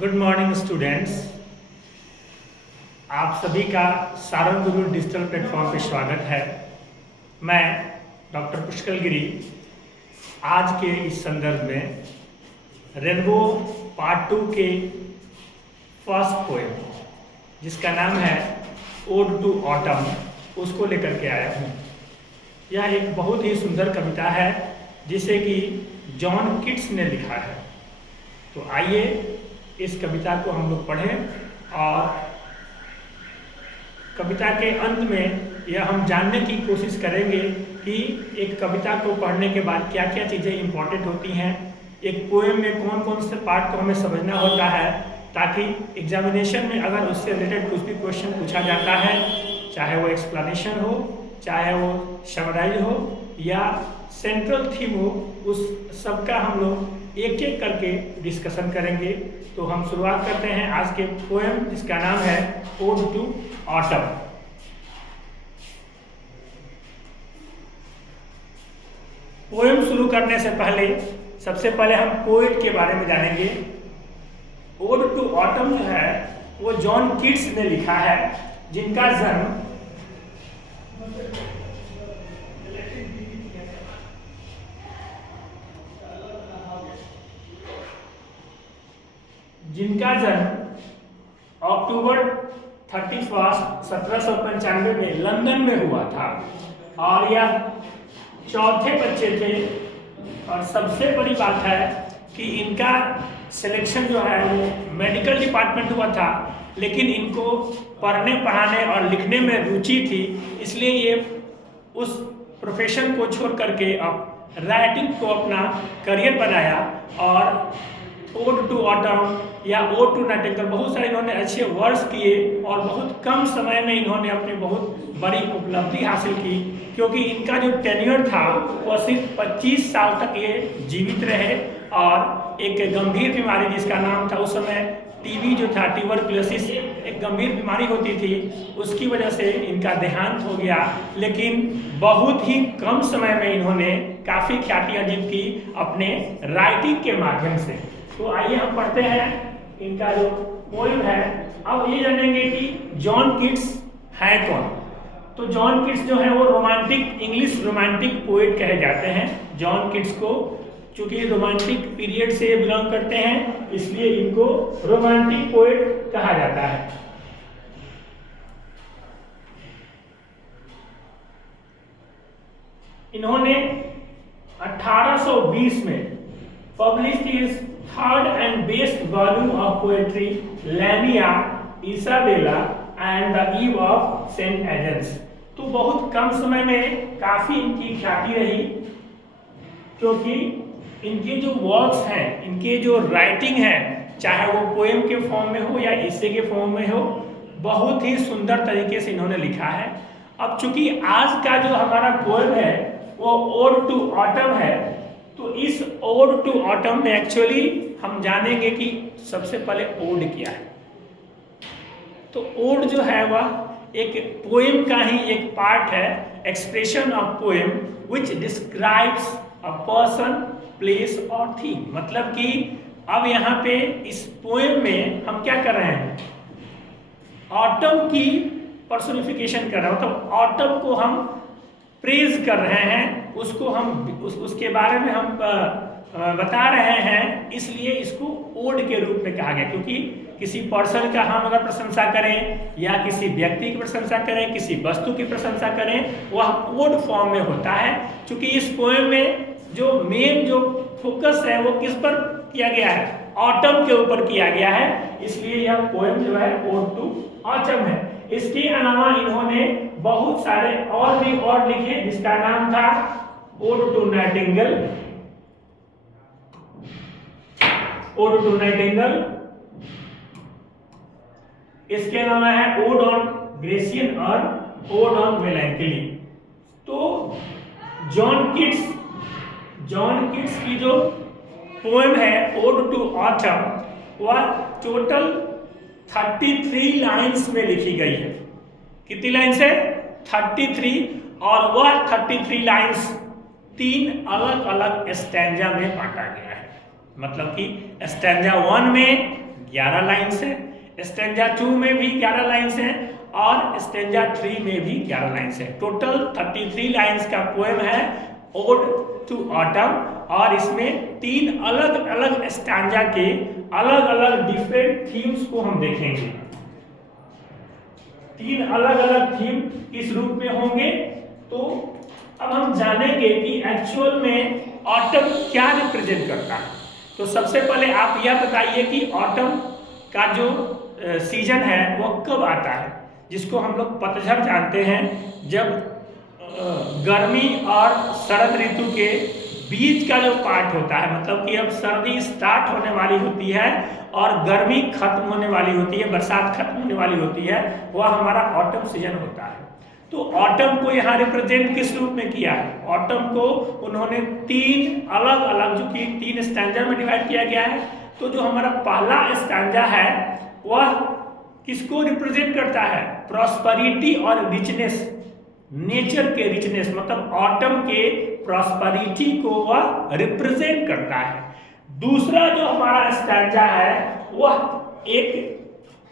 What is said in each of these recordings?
Good morning students. आप सभी का सारंग गुरु डिजिटल प्लेटफॉर्म पे स्वागत है। मैं डॉक्टर पुष्कर गिरी आज के इस संदर्भ में रेनबो पार्ट 2 के फर्स्ट पोएम जिसका नाम है ओड टू ऑटम उसको लेकर के आया हूँ। यह एक बहुत ही सुंदर कविता है जिसे कि जॉन कीट्स ने लिखा है। तो आइए इस कविता को हम लोग पढ़ें और कविता के अंत में यह हम जानने की कोशिश करेंगे कि एक कविता को पढ़ने के बाद क्या क्या चीज़ें इम्पोर्टेंट होती हैं, एक पोएम में कौन कौन से पार्ट को हमें समझना होता है, ताकि एग्जामिनेशन में अगर उससे रिलेटेड कुछ भी क्वेश्चन पूछा जाता है, चाहे वो एक्सप्लेनेशन हो, चाहे वो समराइज हो या सेंट्रल थीम हो, उस सबका हम लोग एक एक करके डिस्कशन करेंगे। तो हम शुरुआत करते हैं आज के पोएम जिसका नाम है ओड टू ऑटम। पोएम शुरू करने से पहले सबसे पहले हम पोएट के बारे में जानेंगे। ओड टू ऑटम जो है वो जॉन कीट्स ने लिखा है, जिनका जन्म अक्टूबर 31 1795 में लंदन में हुआ था और यह चौथे बच्चे थे। और सबसे बड़ी बात है कि इनका सिलेक्शन जो है वो मेडिकल डिपार्टमेंट हुआ था, लेकिन इनको पढ़ने पढ़ाने और लिखने में रुचि थी, इसलिए ये उस प्रोफेशन को छोड़ करके अब राइटिंग को अपना करियर बनाया और ओड टू ऑटम या ओड टू नाइटिंगेल बहुत सारे इन्होंने अच्छे वर्ड्स किए और बहुत कम समय में इन्होंने अपनी बहुत बड़ी उपलब्धि हासिल की, क्योंकि इनका जो टेन्योर था वो सिर्फ 25 साल तक ये जीवित रहे। और एक गंभीर बीमारी जिसका नाम था उस समय टीबी जो था, ट्यूबरकुलोसिस, एक गंभीर बीमारी होती थी, उसकी वजह से इनका देहांत हो गया। लेकिन बहुत ही कम समय में इन्होंने काफ़ी ख्याति अर्जित की अपने राइटिंग के माध्यम से। तो आइए हम पढ़ते हैं इनका जो पोएम है। अब ये जानेंगे कि जॉन कीट्स है कौन। तो जॉन कीट्स जो है वो रोमांटिक इंग्लिश रोमांटिक पोएट कहे जाते हैं। जॉन कीट्स को चूंकि रोमांटिक पीरियड से बिलोंग करते हैं, इसलिए इनको रोमांटिक पोएट कहा जाता है। इन्होंने 1820 में publish his third and best volume of poetry Lamia Isabella and the Eve of Saint Agnes. तो बहुत कम समय में काफी इनकी ख्याति रही, क्योंकि इनके जो वर्क्स हैं, इनके जो राइटिंग है, चाहे वो पोएम के फॉर्म में हो या एसे के फॉर्म में हो, बहुत ही सुंदर तरीके से इन्होंने लिखा है। अब चूंकि आज का जो हमारा पोएम है वो ओड टू ऑटम है, तो इस ओड टू ऑटम में एक्चुअली हम जानेंगे कि सबसे पहले ओड क्या है। तो ओड जो है वह एक पोएम का ही एक पार्ट है, expression of poem which describes a person, place और थीम। मतलब कि अब यहाँ पे इस पोएम में हम क्या कर रहे हैं, ऑटम की पर्सोनिफिकेशन कर रहे हैं, मतलब ऑटम को हम प्रेज कर रहे हैं, उसको हम उसके बारे में हम बता रहे हैं, इसलिए इसको ओड के रूप में कहा गया। क्योंकि किसी पर्सन का हम अगर प्रशंसा करें या किसी व्यक्ति की प्रशंसा करें, किसी वस्तु की प्रशंसा करें, वह ओड फॉर्म में होता है। क्योंकि इस पोएम में जो मेन जो फोकस है वो किस पर किया गया है, ऑटम के ऊपर किया गया है, इसलिए यह पोएम जो है ओड टू ऑटम है। इसके अलावा इन्होंने बहुत सारे और भी वर्ड लिखे, जिसका नाम था ode to nightingale, ode to nightingale. इसके अलावा है ओड ऑन ग्रेसियन और ओड ऑन मेलैंकोली। तो जॉन कीट्स की जो पोएम है ओड टू ऑटम, वह टोटल 33 लाइन्स में लिखी गई है। कितनी लाइन्स है? 33। और वह 33 लाइन्स 3 अलग अलग स्टैंजा में बांटा गया है। मतलब कि स्टैंजा 1 में 11 लाइन्स हैं, स्टेंजा 2 में भी 11 लाइन्स हैं और स्टेंजा 3 में भी 11 लाइन्स हैं। टोटल 33 लाइन्स का पोएम है ओड टू ऑटम, और इसमें 3 अलग अलग स्टैंजा के अलग अलग डिफरेंट थीम्स को हम देखेंगे। 3 अलग अलग थीम किस रूप में होंगे, तो अब हम जानेंगे कि एक्चुअल में ऑटम क्या रिप्रेजेंट करता है। तो सबसे पहले आप यह बताइए कि ऑटम का जो सीजन है वो कब आता है, जिसको हम लोग पतझड़ जानते हैं, जब गर्मी और शरद ऋतु के बीच का जो पार्ट होता है, मतलब कि अब सर्दी स्टार्ट होने वाली होती है और गर्मी खत्म होने वाली होती है, बरसात खत्म होने वाली होती है, वह हमारा ऑटम सीजन होता है। तो ऑटम को यहाँ रिप्रेजेंट किस रूप में किया है, ऑटम को उन्होंने 3 अलग अलग, जो कि 3 स्टैंजा में डिवाइड किया गया है। तो जो हमारा पहला स्टैंजा है वह किसको रिप्रेजेंट करता है, प्रॉस्पेरिटी और रिचनेस, नेचर के रिचनेस, मतलब ऑटम के प्रॉस्पेरिटी को वह रिप्रेजेंट करता है। दूसरा जो हमारा स्टैंजा है वह एक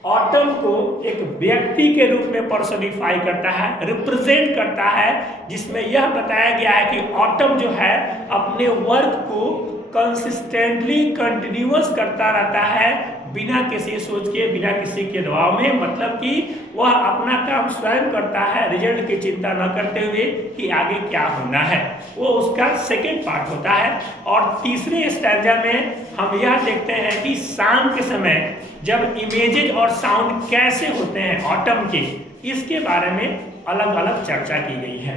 ऑटम को एक व्यक्ति के रूप में पर्सोनिफाई करता है, रिप्रेजेंट करता है, जिसमें यह बताया गया है कि ऑटम जो है अपने वर्क को कंसिस्टेंटली कंटिन्यूअस करता रहता है, बिना किसी सोच के, बिना किसी के दबाव में, मतलब कि वह अपना काम स्वयं करता है, रिजल्ट की चिंता न करते हुए कि आगे क्या होना है, वो उसका सेकेंड पार्ट होता है। और तीसरे स्टैंजा में हम यह देखते हैं कि शाम के समय जब इमेजेस और साउंड कैसे होते हैं ऑटम के, इसके बारे में अलग अलग चर्चा की गई है।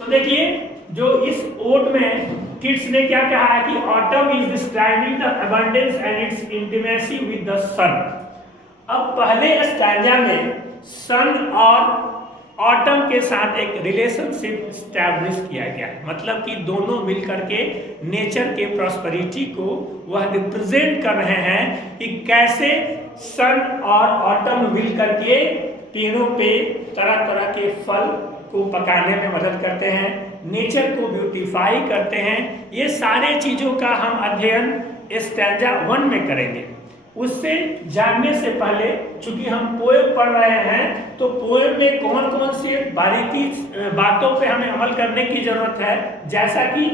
तो देखिए, जो इस ओड में किड्स ने क्या कहा है कि autumn is describing the abundance and its intimacy with the sun. अब पहले स्टैंजा में सन और ऑटम के साथ एक रिलेशनशिप स्टैब्लिश किया गया, मतलब कि दोनों मिलकर के नेचर के प्रॉस्पेरिटी को वह रिप्रेजेंट कर रहे हैं कि कैसे सन और ऑटम मिलकर के पेड़ों पे तरह तरह के फल को पकाने में मदद करते हैं, नेचर को ब्यूटीफाई करते हैं। ये सारे चीजों का हम अध्ययन स्टैंजा 1 में करेंगे। उससे जानने से पहले, चूंकि हम पोएम पढ़ रहे हैं, तो पोएम में कौन कौन से बारीकी बातों पे हमें अमल करने की जरूरत है, जैसा कि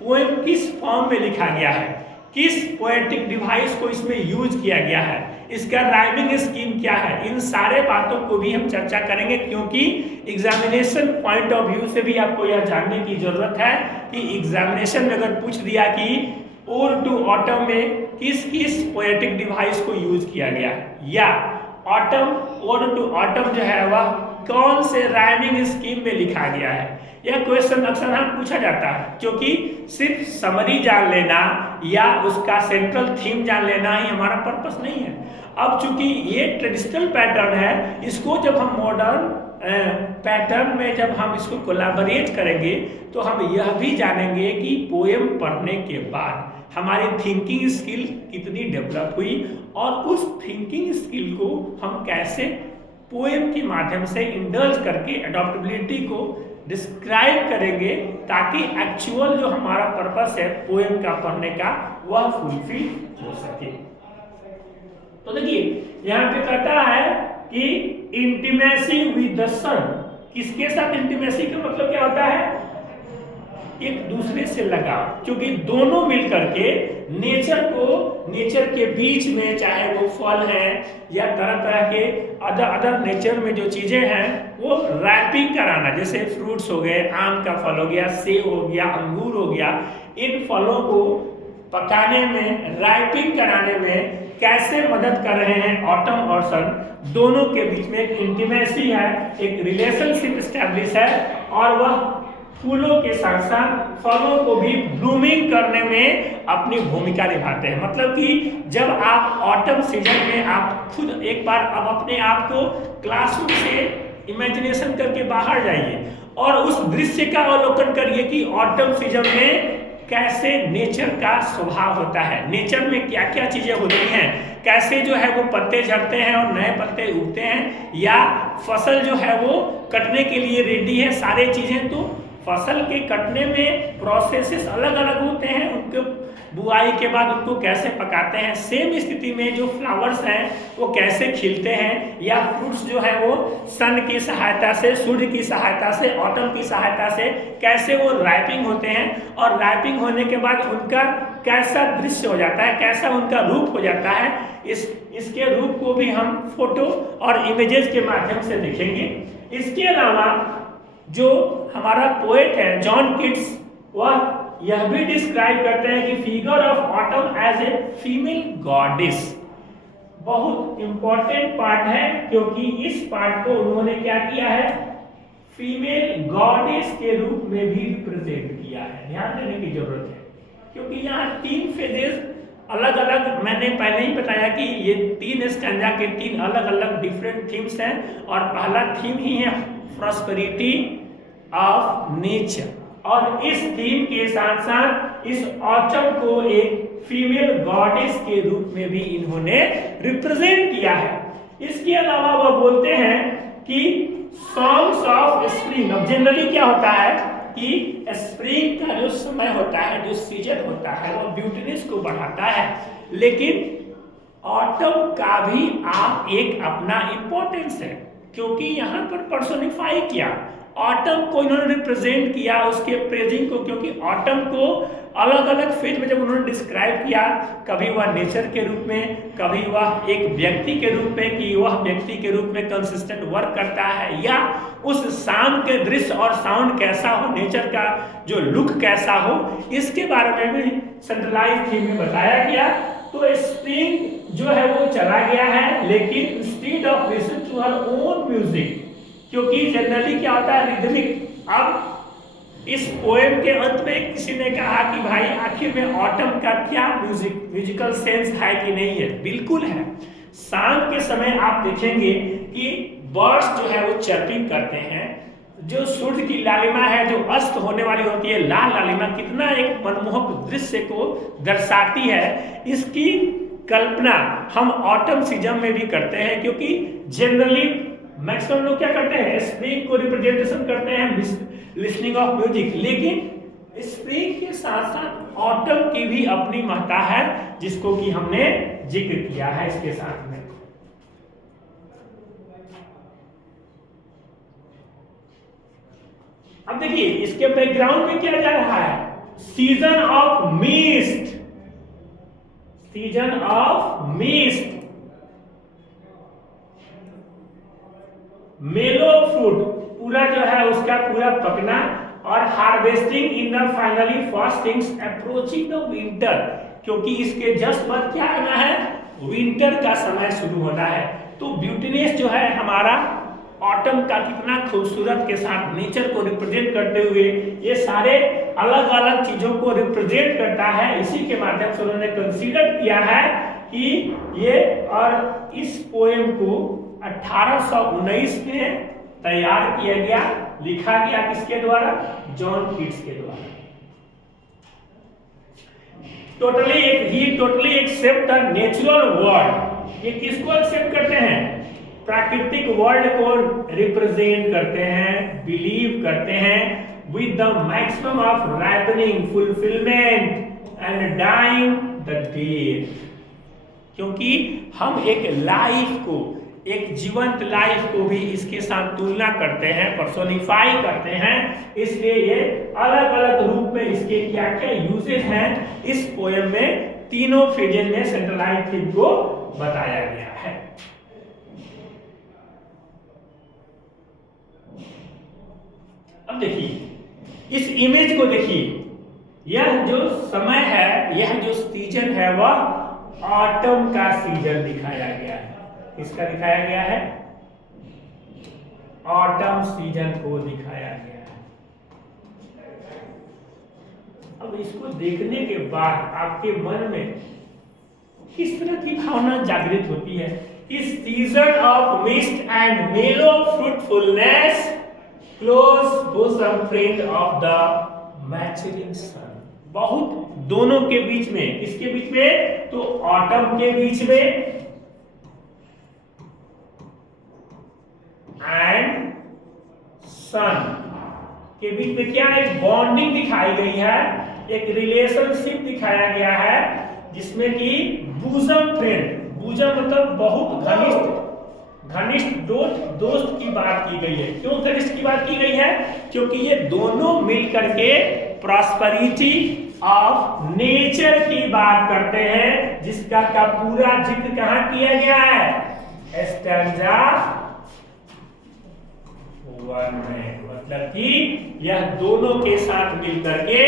पोएम किस फॉर्म में लिखा गया है, किस पोएटिक डिवाइस को इसमें यूज किया गया है, इसका राइमिंग स्कीम क्या है, इन सारे बातों को भी हम चर्चा करेंगे, क्योंकि एग्जामिनेशन पॉइंट ऑफ व्यू से भी आपको यह जानने की जरूरत है कि एग्जामिनेशन में अगर पूछ दिया कि ओड टू ऑटम में किस किस पोएटिक डिवाइस को यूज किया गया है, या ऑटम ओड टू ऑटम जो है वह कौन से राइमिंग स्कीम में लिखा गया है, यह क्वेश्चन अक्सर हम पूछा जाता है, क्योंकि सिर्फ समरी जान लेना या उसका सेंट्रल थीम जान लेना ही हमारा पर्पस नहीं है। अब चूंकि ये ट्रेडिशनल पैटर्न है, इसको जब हम मॉडर्न पैटर्न में जब हम इसको कोलैबोरेट करेंगे तो हम यह भी जानेंगे कि पोएम पढ़ने के बाद हमारी थिंकिंग स्किल कितनी डेवलप हुई और उस थिंकिंग स्किल को हम कैसे पोएम के माध्यम से इंडल्ज करके एडॉप्टेबिलिटी को डिस्क्राइब करेंगे, ताकि एक्चुअल जो हमारा पर्पस है पोएम का पढ़ने का वह फुलफिल हो सके। तो देखिए, यहाँ पे कहता है कि इंटीमेसी विद द सन, किसके साथ इंटीमेसी का मतलब क्या होता है, एक दूसरे से लगाव, क्योंकि दोनों मिलकर के नेचर के बीच में, चाहे वो फल है या तरह तरह के अदर नेचर में जो चीजें हैं वो रैपिंग कराना, जैसे फ्रूट्स हो गए, आम का फल हो गया, सेब हो गया, अंगूर हो गया, इन फलों को पकाने में, रैपिंग कराने में कैसे मदद कर रहे हैं ऑटम और सन, दोनों के बीच में एक इंटीमेसी है, एक रिलेशनशिप स्टैब्लिश है, और वह फूलों के साथ साथ फलों को भी ब्लूमिंग करने में अपनी भूमिका निभाते हैं। मतलब कि जब आप ऑटम सीजन में आप खुद एक बार अब अपने आप को क्लासरूम से इमेजिनेशन करके बाहर जाइए और उस दृश्य का अवलोकन करिए कि ऑटम सीजन में कैसे नेचर का स्वभाव होता है, नेचर में क्या क्या चीजें होती हैं, कैसे जो है वो पत्ते झड़ते हैं और नए पत्ते उगते हैं, या फसल जो है वो कटने के लिए रेडी है, सारे चीजें। तो फसल के कटने में प्रोसेसेस अलग अलग होते हैं, उनके बुआई के बाद उनको कैसे पकाते हैं, सेम स्थिति में जो फ्लावर्स हैं वो कैसे खिलते हैं, या फ्रूट्स जो है वो सन की सहायता से, सूर्य की सहायता से, ऑटम की सहायता से कैसे वो राइपिंग होते हैं, और राइपिंग होने के बाद उनका कैसा दृश्य हो जाता है, कैसा उनका रूप हो जाता है, इसके रूप को भी हम फोटो और इमेजेस के माध्यम से देखेंगे। इसके अलावा जो हमारा पोएट है जॉन कीट्स, वह यह भी डिस्क्राइब करते हैं कि figure of autumn as a female goddess. बहुत इंपॉर्टेंट पार्ट है, क्योंकि इस पार्ट को उन्होंने क्या किया है, फीमेल गॉडेस के रूप में भी रिप्रेजेंट किया है। ध्यान देने की जरूरत है, क्योंकि यहाँ 3 फेजेस अलग अलग, मैंने पहले ही बताया कि ये 3 स्टैंजा के 3 अलग अलग डिफरेंट थीम्स हैं, और पहला थीम ही है प्रॉस्पेरिटी ऑफ नेचर, और इस थीम के साथ साथ इस ऑटम को एक फीमेल गॉडेस के रूप में भी इन्होंने रिप्रेजेंट किया है। इसके अलावा वह बोलते हैं कि सॉन्ग्स ऑफ स्प्रिंग, अब जनरली क्या होता है कि स्प्रिंग का जो समय होता है, जो सीजन होता है, वो ब्यूटीनेस को बढ़ाता है, लेकिन ऑटम का भी आप एक अपना इंपॉर्टेंस है, क्योंकि यहाँ पर पर्सोनिफाई किया ऑटम को, इन्होंने रिप्रेजेंट किया उसके प्रेजिंग को, क्योंकि ऑटम को अलग अलग फेज में जब उन्होंने डिस्क्राइब किया, कभी वह नेचर के रूप में, कभी वह एक व्यक्ति के रूप में, कि वह व्यक्ति के रूप में कंसिस्टेंट वर्क करता है, या उस शाम के दृश्य और साउंड कैसा हो, नेचर का जो लुक कैसा हो, इसके बारे में भी सेंट्रलाइज थीम में बताया गया। तो स्प्रिंग जो है वो चला गया है, लेकिन instead of listen to her own music, क्योंकि जनरली क्या होता है रिदमिक। अब इस पोएम के अंत में किसी ने कहा कि भाई आखिर में ऑटम का क्या म्यूजिकल सेंस है कि नहीं है, बिल्कुल है। शाम के समय आप देखेंगे कि बर्ड्स जो है वो चर्पिंग करते हैं, जो सूर्य की लालिमा है जो अस्त होने वाली होती है, लाल लालिमा कितना एक मनमोहक दृश्य को दर्शाती है, इसकी कल्पना हम ऑटम सीजन में भी करते हैं, क्योंकि जनरली मैक्सिमम लोग क्या करते हैं, स्प्रिंग को रिप्रेजेंटेशन करते हैं लिसनिंग ऑफ म्यूजिक, लेकिन स्प्रिंग के साथ साथ ऑटम की भी अपनी महत्ता है, जिसको कि हमने जिक्र किया है इसके साथ में। अब देखिए इसके बैकग्राउंड में क्या जा रहा है, season of mist, season of mist, मेलो फ्रूट पूरा जो है उसका पूरा पकना, और harvesting in the finally first things approaching the winter, क्योंकि इसके जस्ट बाद क्या आना है, विंटर का समय शुरू होना है। तो ब्यूटीनेस जो है हमारा ऑटम का कितना खूबसूरत के साथ नेचर को रिप्रेजेंट करते हुए ये सारे अलग अलग चीजों को रिप्रेजेंट करता है, इसी के माध्यम से उन्होंने कंसीडर किया है कि ये, और इस पोएम को 1819 में तैयार किया गया, लिखा गया किसके द्वारा, जॉन कीट्स के द्वारा। Totally accept the natural world, ये किसको एक्सेप्ट करते हैं, प्राकृतिक वर्ल्ड को रिप्रेजेंट करते हैं, बिलीव करते हैं with the maximum of ripening, fulfilment and dying the death, क्योंकि हम एक लाइफ को, एक जीवंत लाइफ को भी इसके साथ तुलना करते हैं, पर्सोनिफाई करते हैं, इसलिए ये अलग अलग रूप में इसके क्या क्या यूजेस हैं इस पोएम में तीनों फेजेस में सेंट्रलाइज थीम को बताया गया है। अब देखिए इस इमेज को देखिए, यह जो समय है, यह जो सीजन है वह ऑटम का सीजन दिखाया गया है। किसका दिखाया गया है, ऑटम सीजन को दिखाया गया है। अब इसको देखने के बाद आपके मन में किस तरह की भावना जागृत होती है, इस season of mist and mellow fruitfulness close bosom friend of the maturing sun, बहुत दोनों के बीच में, किसके बीच में, तो ऑटम के बीच में एंड सन के बीच में क्या एक बॉन्डिंग दिखाई गई है, एक रिलेशनशिप दिखाया गया है, जिसमें कि बूजम फ्रेंड, बूजम मतलब बहुत घनिष्ठ दोस्त की बात की गई है। क्यों घनिष्ठ की बात की गई है? क्योंकि ये दोनों मिल करके प्रॉस्पेरिटी ऑफ नेचर की बात करते हैं, जिसका का पूरा जिक्र कहां किया गया है? स्टैंजा 1 में। मतलब कि यह दोनों के साथ मिलकर के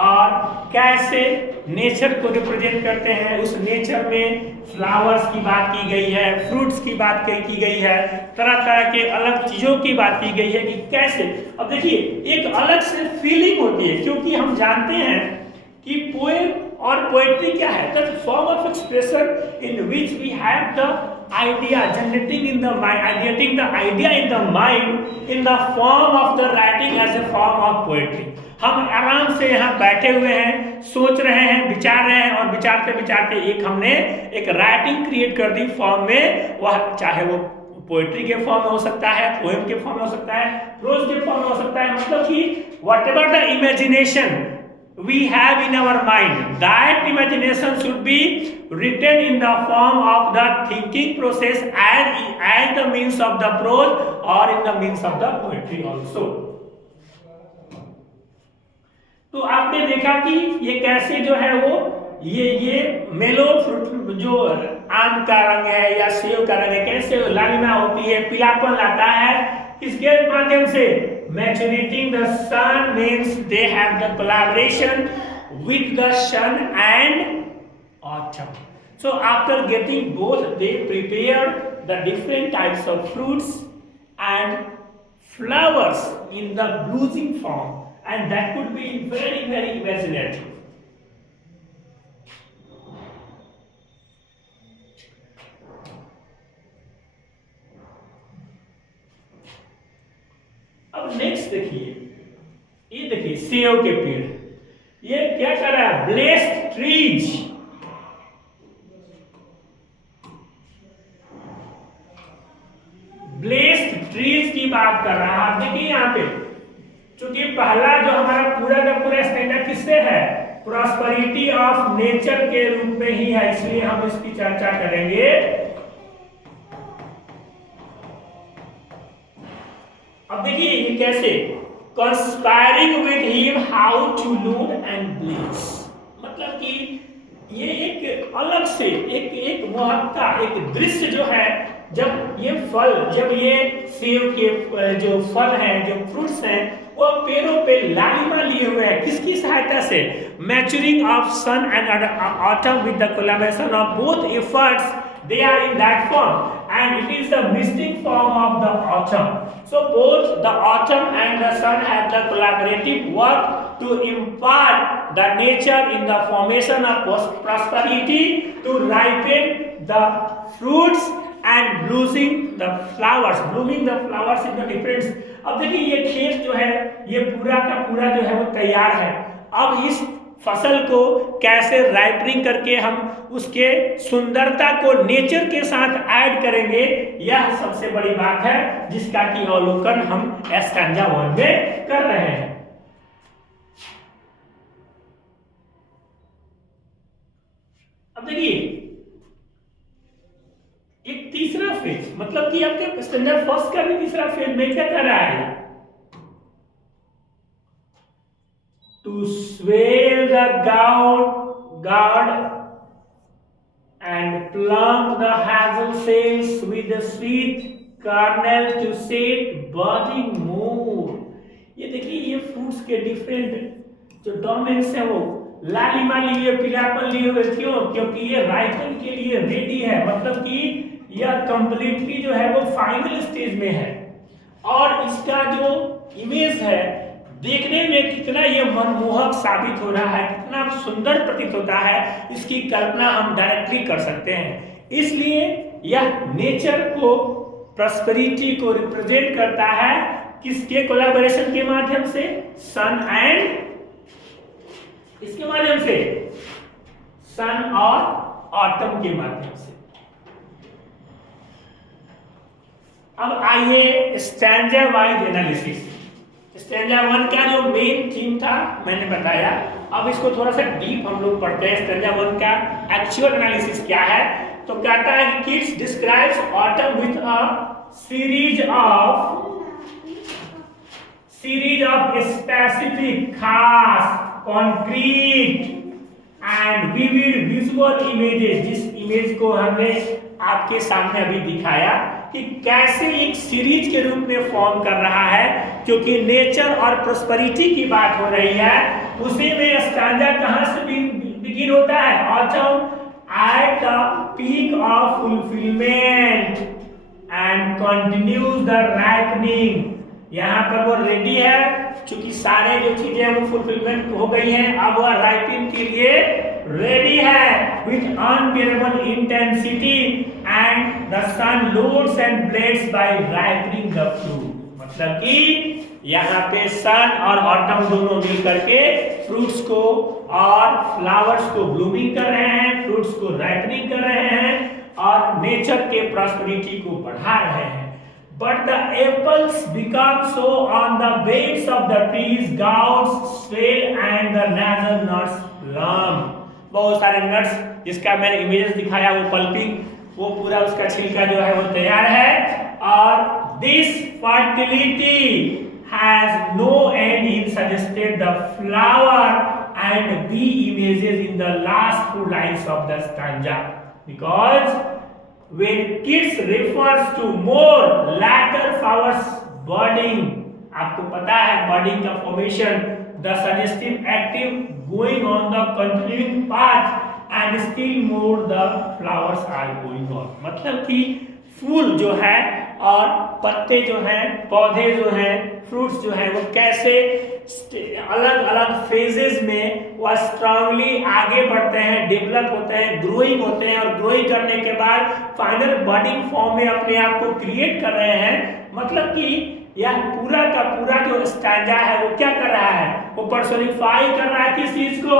और कैसे नेचर को रिप्रेजेंट करते हैं। उस नेचर में फ्लावर्स की बात की गई है, फ्रूट्स की बात की गई है, तरह तरह के अलग चीजों की बात की गई है कि कैसे। अब देखिए एक अलग से फीलिंग होती है, क्योंकि हम जानते हैं कि पोएम और पोएट्री क्या है? That form of expression in which we have the idea generating in the mind, getting the idea in the mind in the form of the writing as a form of poetry। हम आराम से यहाँ बैठे हुए हैं, सोच रहे हैं, विचार रहे हैं, और विचारते विचारते एक हमने एक राइटिंग क्रिएट कर दी फॉर्म में। वह चाहे वो पोएट्री के फॉर्म में हो सकता है, पोएम के फॉर्म में हो सकता है, प्रोज के फॉर्म में हो सकता है। मतलब कि whatever the imagination we have in our mind, that imagination should be written in the form of the thinking process as the means of the prose or in the means of the poetry also। तो आपने देखा कि ये कैसे जो है वो ये मेलो फ्रूट जो आम का रंग है या सेब का रंग है, कैसे लालिमा होती है, पीलापन लाता है, किसके माध्यम से? Maturating the sun means they have the collaboration with the sun and autumn. So after getting both, they prepare the different types of fruits and flowers in the blooming form, and that could be very very imaginative। अब next देखिए, ये देखिए सेब के पेड़, ये क्या कर रहा है? ब्लेस्ड ट्रीज, ब्लेस्ड ट्रीज की बात कर रहा है। आप देखिए यहाँ पे, चूंकि पहला जो हमारा पूरा का पूरा स्टैंडर्ड किससे है? प्रॉस्पेरिटी ऑफ नेचर के रूप में ही है, इसलिए हम इसकी चर्चा करेंगे। अब देखिए ये कैसे conspiring with him how to load and blaze, मतलब कि ये एक अलग से एक महत्ता, एक दृश्य जो है, जब ये फल, जब ये सेब के जो फल हैं, जो फ्रूट्स हैं, वो पेड़ों पे लालिमा लिए हुए हैं, किसकी सहायता से? Maturing of sun and autumn with the collaboration of both efforts, they are in that form and it is the misting form of the autumn। So both the autumn and the sun have the collaborative work to impart the nature in the formation of prosperity, to ripen the fruits and blooming the flowers in the different। अब देखिए ये खेत जो है, ये पूरा का पूरा जो है वो तैयार है। अब इस फसल को कैसे राइपनिंग करके हम उसके सुंदरता को नेचर के साथ ऐड करेंगे, यह सबसे बड़ी बात है, जिसका कि अवलोकन हम स्टैंजा 1 में कर रहे हैं। अब देखिए एक तीसरा फेज, मतलब कि आपके स्टैंजा फर्स्ट का भी तीसरा फेज में क्या कर रहा है? To swell the gourd and plump the hazel shells with the sweet kernel to set budding more। ये देखिए ये फ्रूट्स के डिफरेंट जो डोमेन्स हैं वो लालिमा लिए, पीलापन लिए हुए। क्यों? क्योंकि ये राइपन के लिए रेडी है, मतलब कि यह कंप्लीटली जो है वो फाइनल स्टेज में है, और इसका जो इमेज है देखने में कितना ये मनमोहक साबित हो रहा है, कितना सुंदर प्रतीत होता है, इसकी कल्पना हम डायरेक्टली कर सकते हैं। इसलिए यह नेचर को, प्रॉस्पेरिटी को रिप्रेजेंट करता है, किसके कोलैबोरेशन के माध्यम से? सन एंड, इसके माध्यम से सन और ऑटम के माध्यम से। अब आइए स्टैंजा वाइज एनालिसिस। स्टैंजा 1 का जो मेन थीम था मैंने बताया, अब इसको थोड़ा सा डीप हम लोग पढ़ते हैं स्टैंजा 1 का एक्चुअल एनालिसिस क्या है। तो कहता है कि Keats describes autumn with a series of specific, खास, concrete and vivid visual images, जिस इमेज को हमने आपके सामने अभी दिखाया कि कैसे एक सीरीज के रूप में फॉर्म कर रहा है, क्योंकि नेचर और प्रोस्पेरिटी की बात हो रही है। उसी में स्टैंजा कहां से बिगिन होता है, autumn at the peak of fulfilment and continues the ripening. यहाँ पर वो रेडी है, क्योंकि सारे जो चीजें वो फुलफिलमेंट हो गई हैं, अब वह राइपिंग के लिए रेडी है with unbearable intensity and the sun loads and blades by ripening the fruit. मतलब कि यहाँ पे सन और ऑटम दोनों मिल करके फ्रूट्स को और फ्लावर्स को ब्लूमिंग कर रहे हैं, फ्रूट्स को राइपनिंग कर रहे हैं और नेचर के प्रॉस्पेरिटी को बढ़ा रहे हैं। But the apples become so on the base of the trees, gouts swell and the nasal nuts plump। बहुत सारे नट्स जिसका मैंने इमेजेस दिखाया, वो पल्पिंग, वो पूरा उसका छिलका जो है वो तैयार है। और this fertility has no end in suggested the flower and bee images in the last 2 lines of the stanza, because when kids refers to more later flowers budding, आपको पता है budding का formation, the suggestive active going on the continuing path and still more the flowers are going on। मतलब कि फूल जो है और पत्ते जो हैं, पौधे जो हैं, फ्रूट्स जो हैं, वो कैसे अलग अलग फेजेस में वह स्ट्रांगली आगे बढ़ते हैं, डेवलप होते हैं, ग्रोइंग होते हैं, और ग्रोइंग करने के बाद फाइनल बडिंग फॉर्म में अपने आप को क्रिएट कर रहे हैं। मतलब कि यह पूरा का पूरा जो स्टैंजा है वो क्या कर रहा है, वो पर्सोनिफाई कर रहा है किस चीज को,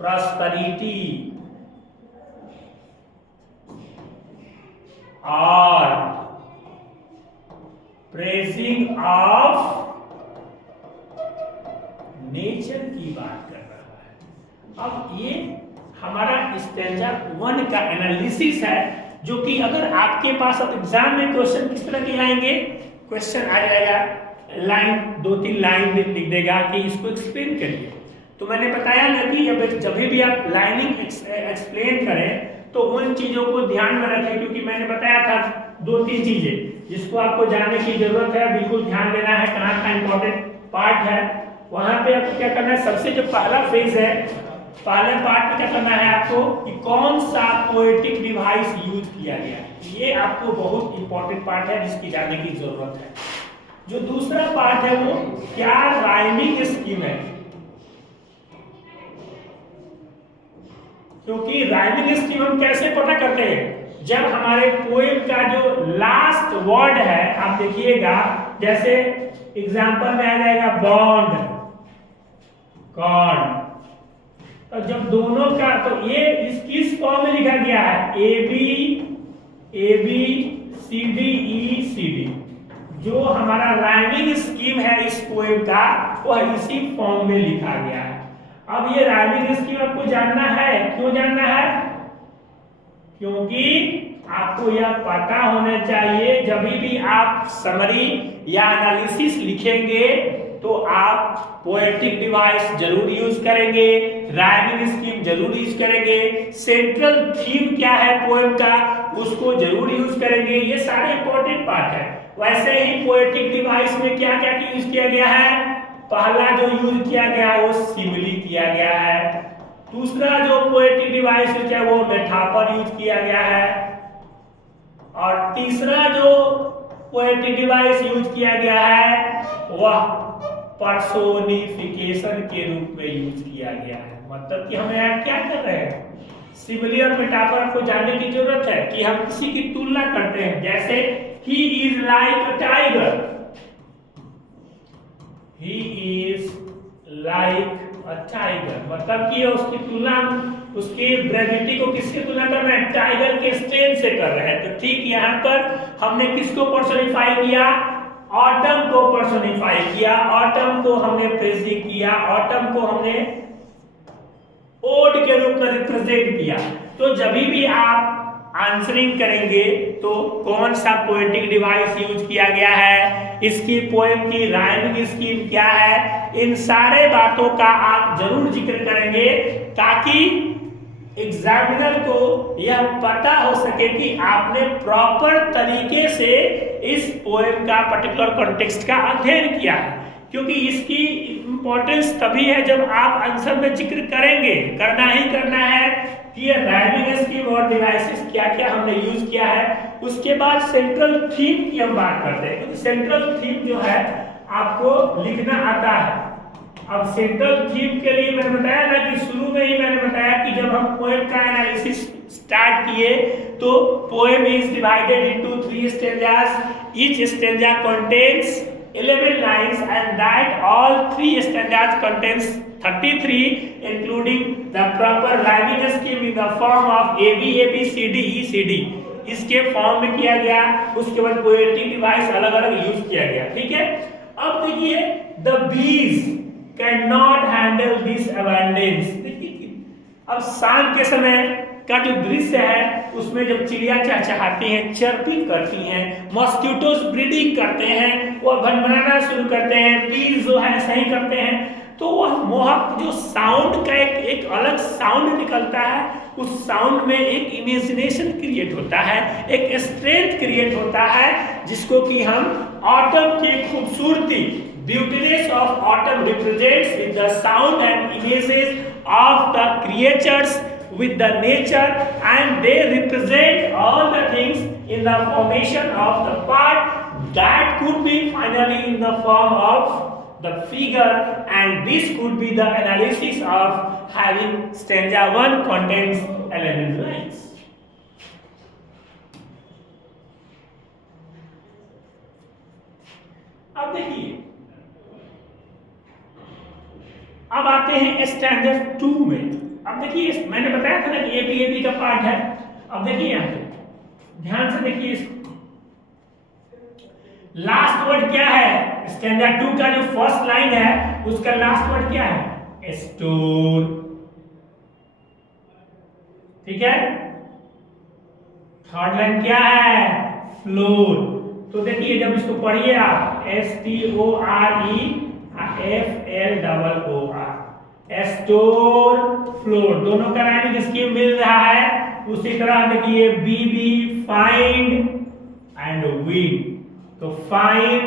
प्रॉस्पेरिटी और प्रेजिंग ऑफ नेचर की बात कर रहा है। अब ये हमारा स्टैंजा 1 का एनालिसिस है, जो कि अगर आपके पास अब एग्जाम में क्वेश्चन किस तरह के आएंगे, क्वेश्चन आ जाएगा लाइन 2-3 लाइन में लिख देगा कि इसको एक्सप्लेन करिए। तो मैंने बताया ना कि जब भी आप लाइनिंग एक्सप्लेन करें तो उन चीजों को ध्यान में रखें, क्योंकि मैंने बताया था 2-3 चीजें जिसको आपको जानने की जरूरत है, बिल्कुल ध्यान देना है, कहाँ का इंपॉर्टेंट पार्ट है। वहां पे आपको क्या करना है, सबसे जो पहला फेज है, पहले पार्ट में क्या करना है आपको कि कौन सा पोएटिक डिवाइस यूज किया गया, ये आपको बहुत इंपॉर्टेंट पार्ट है जिसकी जानने की जरूरत है। जो दूसरा पार्ट है वो क्या राइमिंग स्कीम है, क्योंकि राइमिंग स्कीम हम कैसे पता करते हैं, जब हमारे पोएम का जो लास्ट वर्ड है, आप देखिएगा जैसे एग्जांपल में आ जाएगा बॉन्ड, कॉर्ड, तो जब दोनों का, तो ये किस फॉर्म में लिखा गया है, A B C D E C D. जो हमारा राइमिंग स्कीम है इस पोएम का वह इसी फॉर्म में लिखा गया है। अब ये राइमिंग स्कीम आपको जानना है, क्यों जानना है, क्योंकि आपको यह पता होना चाहिए जब भी आप समरी या एनालिसिस लिखेंगे तो आप पोएटिक डिवाइस जरूर यूज करेंगे, राइमिंग स्कीम जरूर यूज करेंगे, सेंट्रल थीम क्या है पोएम का उसको जरूर यूज करेंगे, ये सारे इंपॉर्टेंट पार्ट है। वैसे ही पोएटिक डिवाइस में क्या क्या यूज किया गया है, पहला जो यूज किया गया वो सिमिली किया गया है, दूसरा जो पोएटिक डिवाइस यूज किया वो मेटाफर यूज किया गया है, और तीसरा जो पोएटिक डिवाइस यूज किया गया है वह पर्सोनिफिकेशन के रूप में यूज किया गया है। मतलब कि हम यहाँ क्या कर रहे हैं, सिमिली और मेटाफर को जानने की जरूरत है कि हम किसी की तुलना करते हैं। जैसे he is like a tiger, he is like a tiger, मतलब कि उसकी तुलना, उसकी ब्रेविटी को किससे तुलना कर रहे हैं, टाइगर के स्ट्रेंथ से कर रहे हैं। तो ठीक यहाँ पर हमने किसको पर्सोनिफाई किया, ऑटम को पर्सोनिफाई किया, ऑटम को हमने प्रेजेंट किया, ऑटम को हमने ओड के रूप में रिप्रेजेंट किया। तो जब भी आप आंसरिंग करेंगे तो कौन सा पोएटिक डिवाइस यूज किया गया है, इसकी पोएम की राइमिंग स्कीम क्या है, इन सारे बातों का आप जरूर जिक्र करेंगे ताकि एग्जामिनर को यह पता हो सके कि आपने प्रॉपर तरीके से इस पोएम का पर्टिकुलर कॉन्टेक्स्ट का अध्ययन किया है। क्योंकि इसकी इंपॉर्टेंस तभी है जब आप आंसर में जिक्र करेंगे, करना ही करना है कि ये राइमिंग स्कीम और डिवाइसेस क्या क्या हमने यूज किया है। उसके बाद सेंट्रल थीम की हम बात करते हैं, क्योंकि सेंट्रल थीम जो है आपको लिखना आता है। अब सेंट्रल थीम के लिए मैंने बताया ना कि शुरू में ही मैंने बताया कि जब हम पोएम का एनालिसिस स्टार्ट किए तो poem is divided into 3 stanzas, each stanza contains 11 lines and that all 3 stanzas contains 33 including the proper rhyming scheme in the form of A B A B C D E C D, इसके form में किया गया। उसके बाद poetic device अलग अलग use किया गया। ठीक है, अब देखिए the bees can not handle this abundance. देखिए अब शाम के समय का जो दृश्य है उसमें जब चिड़िया चहचहाती हैं, चर्पिंग करती हैं, मॉस्किटोज ब्रीडिंग करते हैं, वो भनभनाना शुरू करते हैं, बीज जो है ऐसा ही करते हैं, तो वह मोहक जो साउंड का एक अलग साउंड निकलता है, उस साउंड में एक इमेजिनेशन क्रिएट होता है, एक स्ट्रेंथ क्रिएट होता है, जिसको कि हम ऑटम की खूबसूरती, beautiness of autumn represents with the sound and images of the creatures with the nature, and they represent all the things in the formation of the part that could be finally in the form of the figure, and this could be the analysis of having stanza 1 contains 11 lines. अब देखिए, अब आते हैं stanza 2 में। अब देखिए मैंने बताया था ना कि एबी का पार्ट है। अब देखिए यहां पे ध्यान से देखिए, लास्ट वर्ड क्या है, स्टैंजा 2 का जो फर्स्ट लाइन है उसका लास्ट वर्ड क्या है, स्टोर। ठीक है, थर्ड लाइन क्या है, फ्लोर। तो देखिए जब इसको पढ़िए आप, STOREFLOOR, स्टोर फ्लोर, दोनों का राइमिंग स्कीम मिल रहा है। उसी तरह देखिए बीबी फाइंड एंड विंड, तो find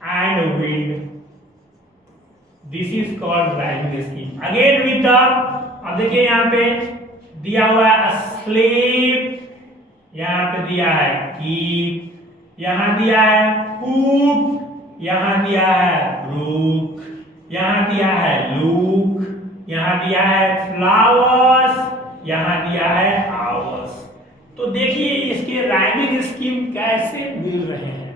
and wind, this is called rhyming scheme. Again with the, अब देखिए यहाँ पे दिया हुआ है स्लीप, यहाँ पे दिया है कीप, यहाँ दिया है कुक, यहाँ दिया है ब्रूक, यहाँ दिया है लूक, यहाँ दिया है फ्लावर्स, यहाँ दिया है आवर्स। तो देखिए इसके राइमिंग स्कीम कैसे मिल रहे हैं।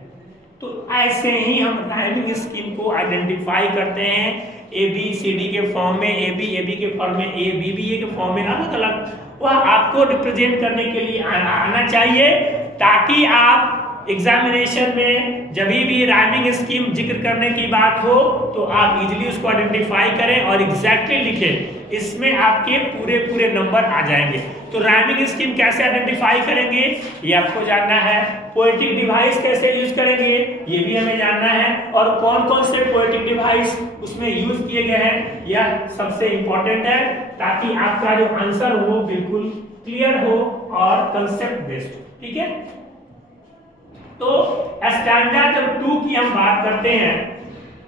तो ऐसे ही हम राइमिंग स्कीम को आइडेंटिफाई करते हैं, ए बी सी डी के फॉर्म में, ए बी के फॉर्म में, ए बी के फॉर्म में, अलग अलग वह आपको रिप्रेजेंट करने के लिए आना चाहिए, ताकि आप एग्जामिनेशन में जब भी राइमिंग स्कीम जिक्र करने की बात हो तो आप इजीली उसको आइडेंटिफाई करें और एग्जैक्टली लिखें। इसमें आपके पूरे नंबर आ जाएंगे। तो राइमिंग स्कीम कैसे आइडेंटिफाई करेंगे ये आपको जानना है, पोएटिक डिवाइस कैसे यूज करेंगे ये भी हमें जानना है, और कौन कौन से पोएटिक डिवाइस उसमें यूज किए गए हैं यह सबसे इंपॉर्टेंट है, ताकि आपका जो आंसर हो बिल्कुल क्लियर हो और कंसेप्ट बेस्ड हो। ठीक है, तो स्टैंजा जब 2 की हम बात करते हैं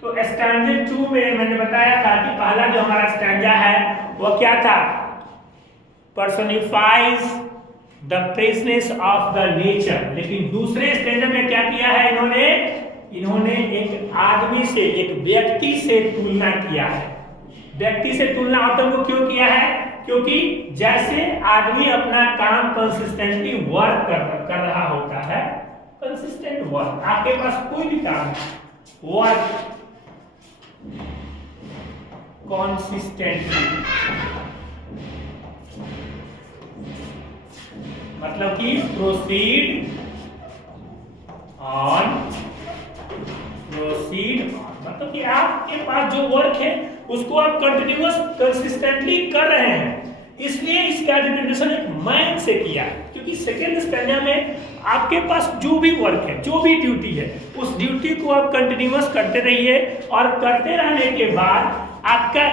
तो स्टैंजा 2 में मैंने बताया था कि पहला जो हमारा स्टैंजा है वो क्या था, personifies the presence of the nature. लेकिन दूसरे स्टैंजा में क्या किया है इन्होंने एक आदमी से, एक व्यक्ति से तुलना किया है। व्यक्ति से तुलना ऑटम को क्यों किया है, क्योंकि जैसे आदमी अपना काम कंसिस्टेंटली वर्क कर रहा होता है, कंसिस्टेंट वर्क, आपके पास कोई भी काम है, वर्क कंसिस्टेंटली, मतलब कि प्रोसीड ऑन प्रोसीड ऑन, मतलब कि आपके पास जो वर्क है उसको आप कंटिन्यूअस कंसिस्टेंटली कर रहे हैं, इसलिए इसका रिप्रेजेंटेशन एक मैन से किया, क्योंकि सेकेंड स्टैंजा में आपके पास जो भी वर्क है, जो भी ड्यूटी है, उस ड्यूटी को आप कंटिन्यूअस करते रहिए, और करते रहने के बाद आपका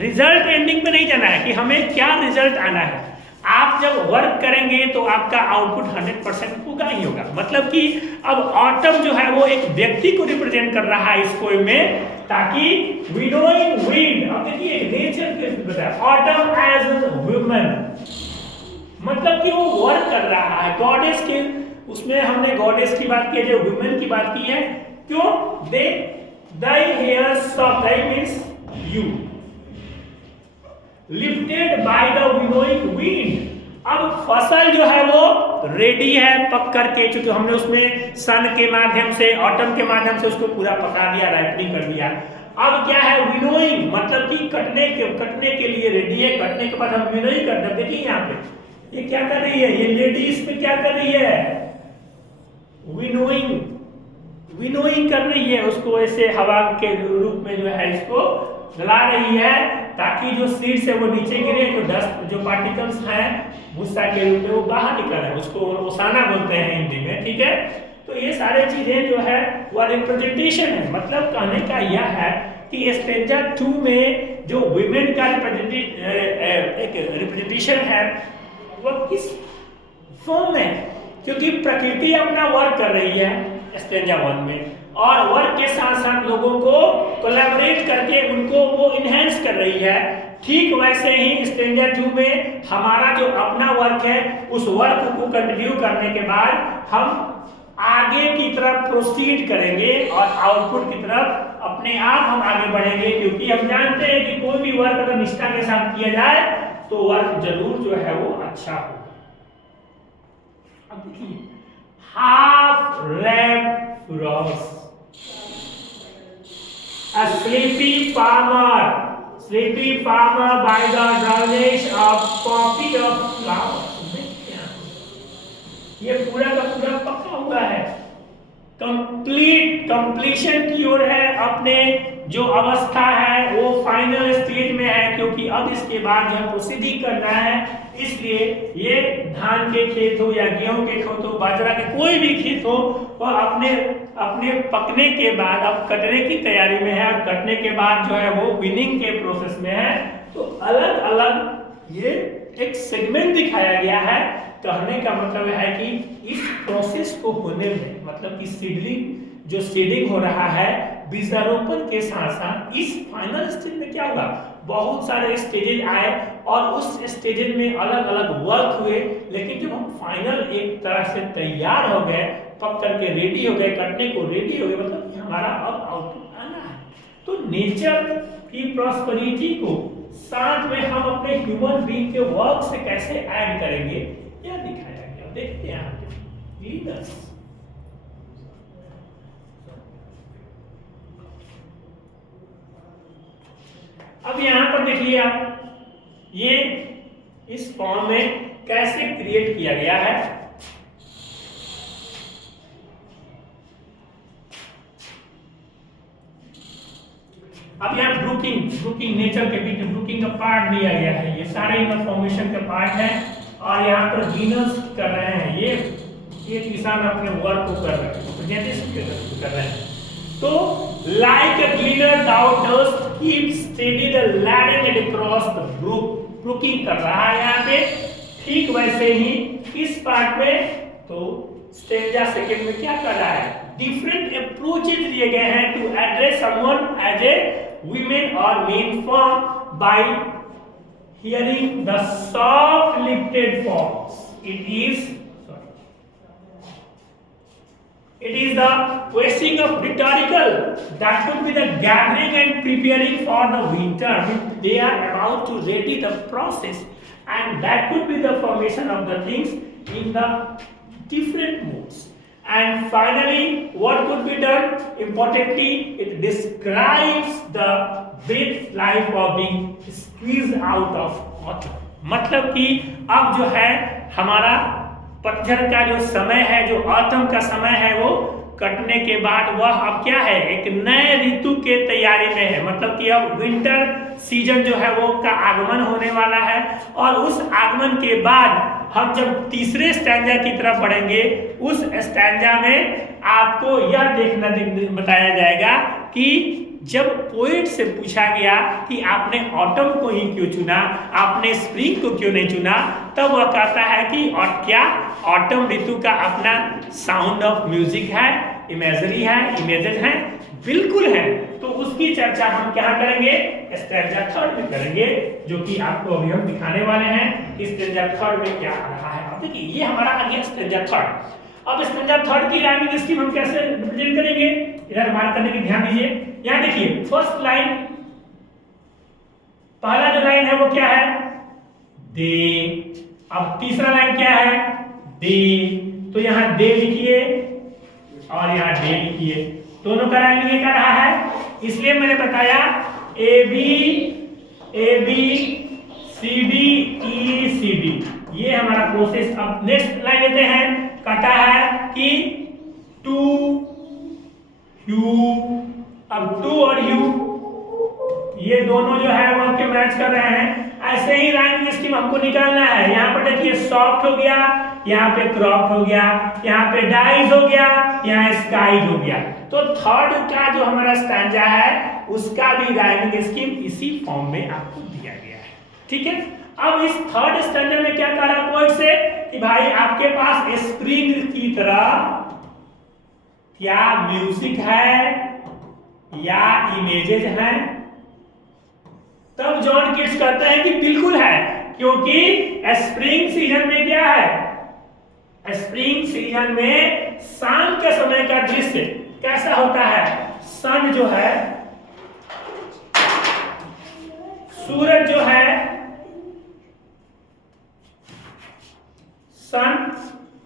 रिजल्ट एंडिंग में नहीं जाना है कि हमें क्या रिजल्ट आना है। आप जब वर्क करेंगे तो आपका आउटपुट 100% होगा ही होगा। मतलब कि अब ऑटम जो है वो एक व्यक्ति को रिप्रेजेंट कर रहा है इस पोएम में, ताकि विनोइंग विंड, अब देखिए नेचर के बताया, ऑटम एज वुमन, मतलब कि वो वर्क कर रहा है गॉडेस के, उसमें हमने गॉडेस की बात की है, जो वुमेन की बात की है, क्यों? They thy hairs of thy means you lifted by the winnowing wind. अब फसल जो है वो रेडी है पक करके, क्योंकि हमने उसमें सन के माध्यम से, ऑटम के माध्यम से उसको पूरा पका दिया, राइपनिंग कर दिया। अब क्या है? विनोइंग, मतलब कि कटने के लिए रेडी है, कटने के बाद हम विनोइंग करते हैं। देखिए यहाँ पे ये क्या कर रही है, ये लेडी इसमें क्या कर रही है? विनोइंग कर रही है, उसको ऐसे हवा के रूप में जो है इसको जला रही है, ताकि जो सीड्स है वो नीचे गिरे, जो डस्ट, जो पार्टिकल्स हैं भूसा के रूप में वो बाहर निकल रहे हैं, उसको ओसाना बोलते हैं हिंदी में, ठीक है। तो ये सारे चीजें जो है वो रिप्रेजेंटेशन है। मतलब कहने का यह है कि स्टेंजा 2 में जो वुमेन का रिप्रेजेंटेशन है वो किस फॉर्म में, क्योंकि प्रकृति अपना वर्क कर रही है स्टेंजा 1 में, और वर्क के साथ साथ लोगों को कोलैबोरेट करके उनको वो इनहेंस कर रही है। ठीक वैसे ही स्टेंजा 2 में हमारा जो अपना वर्क है, उस वर्क को कंटिन्यू करने के बाद हम आगे की तरफ प्रोसीड करेंगे और आउटपुट की तरफ अपने आप हम आगे बढ़ेंगे, क्योंकि हम जानते हैं कि कोई भी वर्क अगर निष्ठा के साथ किया जाए तो वर्क जरूर जो है वो अच्छा हो। अब देखिए, half reaped rows, a sleepy farmer by the drainage of poppy of flowers। ये पूरा का पूरा पका हुआ है, कंप्लीशन की ओर है, अपने जो अवस्था है वो फाइनल स्टेज में है, क्योंकि अब इसके बाद यह प्रोसीड करना है। इसलिए ये धान के खेत हो या गेहूं के खेत हो, बाजरा के कोई भी खेत हो, और अपने पकने के बाद अब कटने की तैयारी में है, और कटने के बाद जो है वो विनिंग के प्रोसेस में है। तो अलग अलग ये एक सेगमेंट दिखाया गया है। कहने का मतलब है कि इस प्रोसेस को होने में, मतलब कि सीडिंग हो रहा है बीजारोपण के साथ साथ, इस फाइनल स्टेज में क्या हुआ, बहुत सारे स्टेजेस आए और उस स्टेजेस में अलग अलग वर्क हुए, लेकिन जब हम फाइनल एक तरह से तैयार हो गए, पक करके रेडी हो गए, कटने को रेडी हो गए, मतलब हमारा अब आउटपुट आना है। तो नेचर की प्रॉस्पेरिटी को साथ में हम अपने ह्यूमन बीइंग के वर्क से कैसे ऐड करेंगे, यह दिखाया गया। देखते हैं यहाँ पे लीडर्स, अब यहां पर देखिए आप, ये इस फॉर्म में कैसे क्रिएट किया गया है। अब यहाँ ब्रूकिंग नेचर के बीच ब्रूकिंग का पार्ट दिया गया है, ये सारे इन्फॉर्मेशन का पार्ट है, और यहाँ पर गिनर्स कर रहे हैं, ये किसान अपने वर्क को कर रहे हैं, कर रहे हैं। तो like a cleaner thou dost keep steady the ladder across the brook, ब्रूकिंग कर रहा है यहाँ पे। ठीक वैसे ही इस पार्ट में तो स्टेंजा सेकंड में क्या कर रहा है, डिफरेंट अप्रोचेस दिए गए हैं to address someone as a women और men form by hearing the soft lifted forms. It is the wasting of rhetorical, that would be the gathering and preparing for the winter. They are about to ready the process, and that could be the formation of the things in the different moods. And finally, what could be done? Importantly, it describes the brief life of being squeezed out of autumn. मतलब कि अब जो है हमारा पतझड़ का जो समय है, जो ऑटम का समय है, वो कटने के बाद वह अब क्या है, एक नए ऋतु के तैयारी में है, मतलब कि अब विंटर सीजन जो है वो का आगमन होने वाला है। और उस आगमन के बाद हम जब तीसरे स्टैंजा की तरफ बढ़ेंगे, उस स्टैंजा में आपको यह देखना बताया जाएगा कि जब पोएट से पूछा गया कि आपने ऑटम को ही क्यों चुना, आपने स्प्रिंग को क्यों नहीं चुना, तब वह कहता है कि और क्या ऑटम ऋतु का अपना साउंड ऑफ म्यूजिक है, इमेजरी है, इमेजेस हैं, बिल्कुल है। तो उसकी चर्चा हम क्या करेंगे, स्टैंजा थर्ड में करेंगे, जो कि आपको अभी हम दिखाने वाले हैं कि स्टैंजा थर्ड में क्या आ रहा है। अब देखिए ये हमारा आ गया स्टैंजा थर्ड। अब स्टैंजा थर्ड की राइमिंग स्कीम हम कैसे रिप्रेजेंट करेंगे, इधर मार्क करने की ध्यान दीजिए। यहां देखिए फर्स्ट लाइन, पहला जो लाइन है वो क्या है, दे। अब तीसरा लाइन क्या है, दे, तो यहां दे लिखिए और यहां डे लिखिए, दोनों का राइमिंग एक आ रहा है। इसलिए मैंने बताया A B C D E C D, ये हमारा प्रोसेस। अब नेक्स्ट लाइन लेते हैं, कहता है कि टू यू। अब टू और यू ये दोनों जो है वो आपके मैच कर रहे हैं। ऐसे ही राइमिंग स्कीम हमको निकालना है। यहाँ पर देखिए सॉफ्ट हो गया, यहाँ पे क्रॉप्ड हो गया, यहाँ पे डाइज हो गया, यहाँ स्काइज हो गया। तो थर्ड का जो हमारा स्टैंजा है उसका भी राइमिंग स्कीम इसी फॉर्म में आपको दिया गया है, ठीक है। अब इस थर्ड स्टैंजा में क्या कह रहा है पोएट से कि भाई आपके पास स्प्रिंग की तरह क्या म्यूजिक है या इमेजेस हैं। तब जॉन किट्स कहते हैं कि बिल्कुल है, क्योंकि स्प्रिंग सीजन में क्या है, स्प्रिंग सीजन में शाम के समय का दृश्य कैसा होता है, सन जो है, सूरज जो है, सन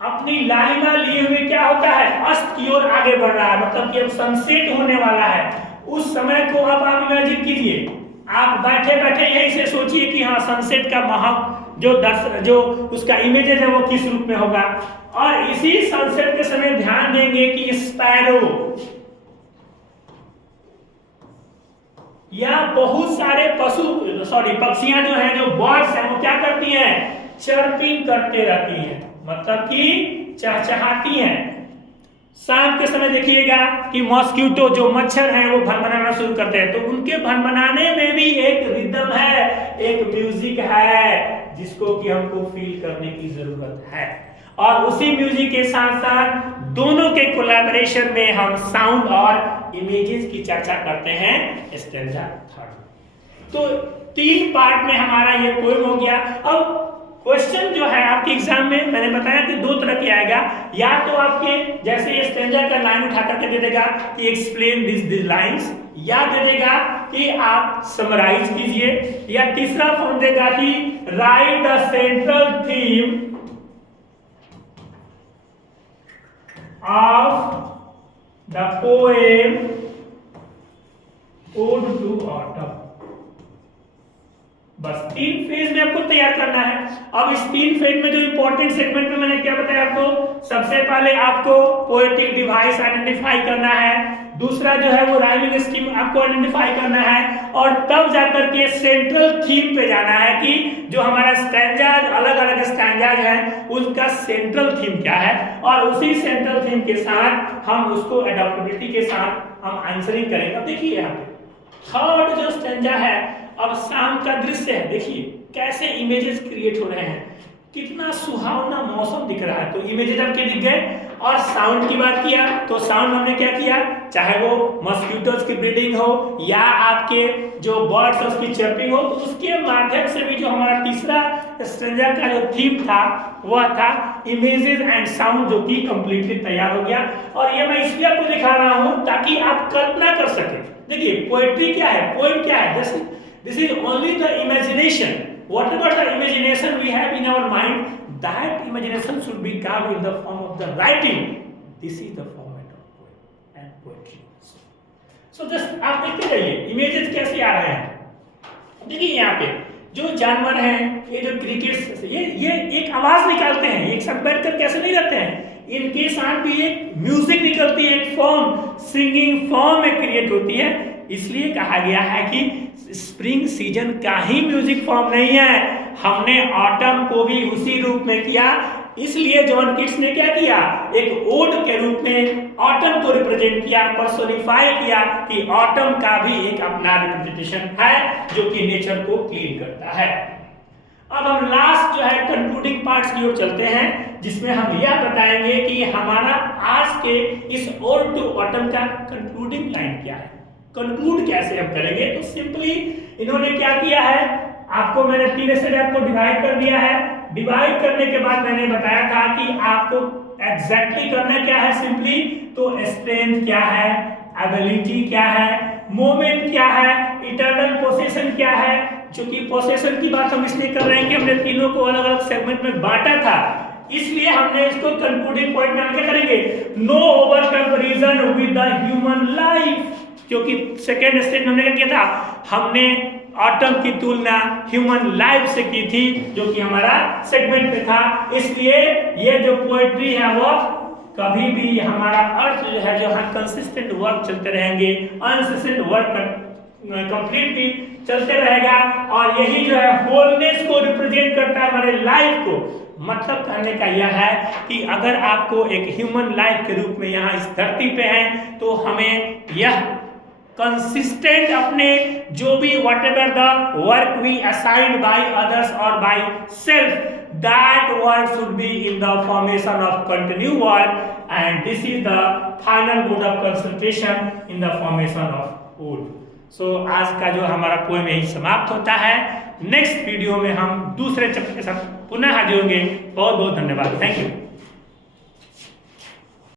अपनी लालिमा लिए हुए क्या होता है, अस्त की ओर आगे बढ़ रहा है, मतलब कि अब सनसेट होने वाला है। उस समय को अब आप इमेजिन कीजिए, आप बैठे बैठे यही से सोचिए कि हाँ सनसेट का महक जो उसका इमेजेस है वो किस रूप में होगा। और इसी सनसेट के समय ध्यान देंगे कि स्पैरो या बहुत सारे पक्षियां जो हैं, जो बर्ड्स हैं, वो क्या करती हैं, चर्पिंग करते रहती हैं, मतलब कि चहचहाती हैं। शाम के समय देखिएगा कि मॉस्किटो जो मच्छर हैं वो भनभनाना शुरू करते हैं, तो उनके भनभनाने में भी एक रिदम है, एक म्यूजिक है, जिसको कि हमको फील करने की जरूरत है। और उसी म्यूजिक के साथ साथ दोनों के कोलैबोरेशन में हम साउंड और इमेजेस की चर्चा करते हैं स्टैंजा थर्ड। तो 3 पार्ट में हमारा ये पोएम हो गया। अब क्वेश्चन जो है आपके एग्जाम में मैंने बताया कि 2 तरह के आएगा, या तो आपके जैसे ये स्टैंजा का लाइन उठा करके दे देगा कि एक्सप्लेन दिस लाइंस, या दे देगा कि आप समराइज कीजिए, या तीसरा फॉर्म देगा कि write the central theme of the poem ode to autumn. बस 3 फेज में आपको तैयार करना है। अब इस 3 फेज में जो इंपॉर्टेंट सेगमेंट में मैंने क्या बताया आपको, सबसे पहले आपको पोएटिक डिवाइस आइडेंटिफाई करना है, दूसरा जो है वो राइमिंग स्कीम आपको आइडेंटिफाई करना है, और तब जाकर के सेंट्रल थीम पे जाना है कि जो हमारा स्टैंजाज, अलग अलग स्टैंजाज हैं, उसका सेंट्रल थीम क्या है, और उसी सेंट्रल थीम के साथ हम उसको एडॉप्टेबिलिटी के साथ हम आंसरिंग करेंगे। अब देखिए यहाँ पे थर्ड जो स्टैंजा है, अब शाम का दृश्य है, देखिए कैसे इमेजेस क्रिएट हो रहे हैं, कितना सुहावना मौसम दिख रहा है। तो इमेजेस आपके दिख गए। और साउंड की बात किया तो साउंड हमने क्या किया, चाहे वो मॉस्किटोज की ब्रीडिंग हो या आपके जो बर्ड्स है उसकी चर्पिंग हो, तो उसके माध्यम से भी जो हमारा तीसरा स्टैंजा का जो थीम था वह था इमेजेस एंड साउंड, जो कि कंप्लीटली तैयार हो गया। और ये मैं इसलिए आपको दिखा रहा हूं ताकि आप कल्पना कर सके। देखिए पोएट्री क्या है, पोएम क्या है, this is only the imagination. Whatever the imagination we have in our mind, that imagination should be carved in the form of the writing. This is the format of poem and poetry. So just आप देखते रहिए images कैसे आ रहे हैं। देखिए यहाँ पे जो जानवर हैं, ये जो क्रिकेट्स, ये एक आवाज निकालते हैं, एक साथ बैठकर कैसे नहीं रहते हैं, इनके साथ भी एक म्यूजिक निकलती है, एक फॉर्म, सिंगिंग फॉर्म में क्रिएट होती है। इसलिए कहा गया है कि स्प्रिंग सीजन का ही म्यूजिक फॉर्म नहीं है, हमने ऑटम को भी उसी रूप में किया। इसलिए जॉन किट्स ने क्या किया, एक ओड के रूप में ऑटम को रिप्रेजेंट किया, पर्सोनिफाई किया कि ऑटम का भी एक अपना रिप्रेजेंटेशन है जो कि नेचर को क्लीन करता है। अब हम लास्ट जो है कंक्लूडिंग पार्ट्स की ओर चलते हैं, जिसमें हम यह बताएंगे कि हमारा आज के इस ओड टू ऑटम का कंक्लूडिंग लाइन क्या है, कंक्लूड कैसे हम करेंगे। तो सिंपली इन्होंने क्या किया है, आपको मैंने 3 से आपको डिवाइड कर दिया है। डिवाइड करने के बाद मैंने बताया था कि आपको एग्जैक्टली करना क्या है, सिंपली तो स्ट्रेंथ क्या है, एबिलिटी क्या है, मोमेंट क्या है, इटर्नल पोसेशन क्या है। क्योंकि पोसेशन की बात हम इसलिए कर रहे हैं कि हमने तीनों को अलग अलग सेगमेंट में बांटा था, इसलिए हमने इसको कंक्लूडिंग पॉइंट में क्या करेंगे, no over comparison with the human life. क्योंकि सेकेंड स्टेज में हमने क्या किया था, हमने ऑटम की तुलना ह्यूमन लाइफ से की थी, जो कि हमारा सेगमेंट में था। इसलिए ये जो पोएट्री है वो कभी भी हमारा अर्थ जो है, जो हम कंसिस्टेंट वर्क चलते रहेंगे, अनसिस्टेंट वर्क कंप्लीटली चलते रहेगा, और यही जो है होलनेस को रिप्रेजेंट करता है हमारे लाइफ को। मतलब कहने का यह है कि अगर आपको एक ह्यूमन लाइफ के रूप में यहाँ इस धरती पे हैं, तो हमें यह कंसिस्टेंट अपने जो भी whatever the work we assigned by others or by self, that work should be in the formation of continue work, and this is the final mode of concentration in the formation of wood. So आज का जो हमारा poem यही समाप्त होता है। Next video में हम दूसरे चैप्टर के साथ पुनः हाजिर होंगे। बहुत बहुत धन्यवाद, थैंक यू।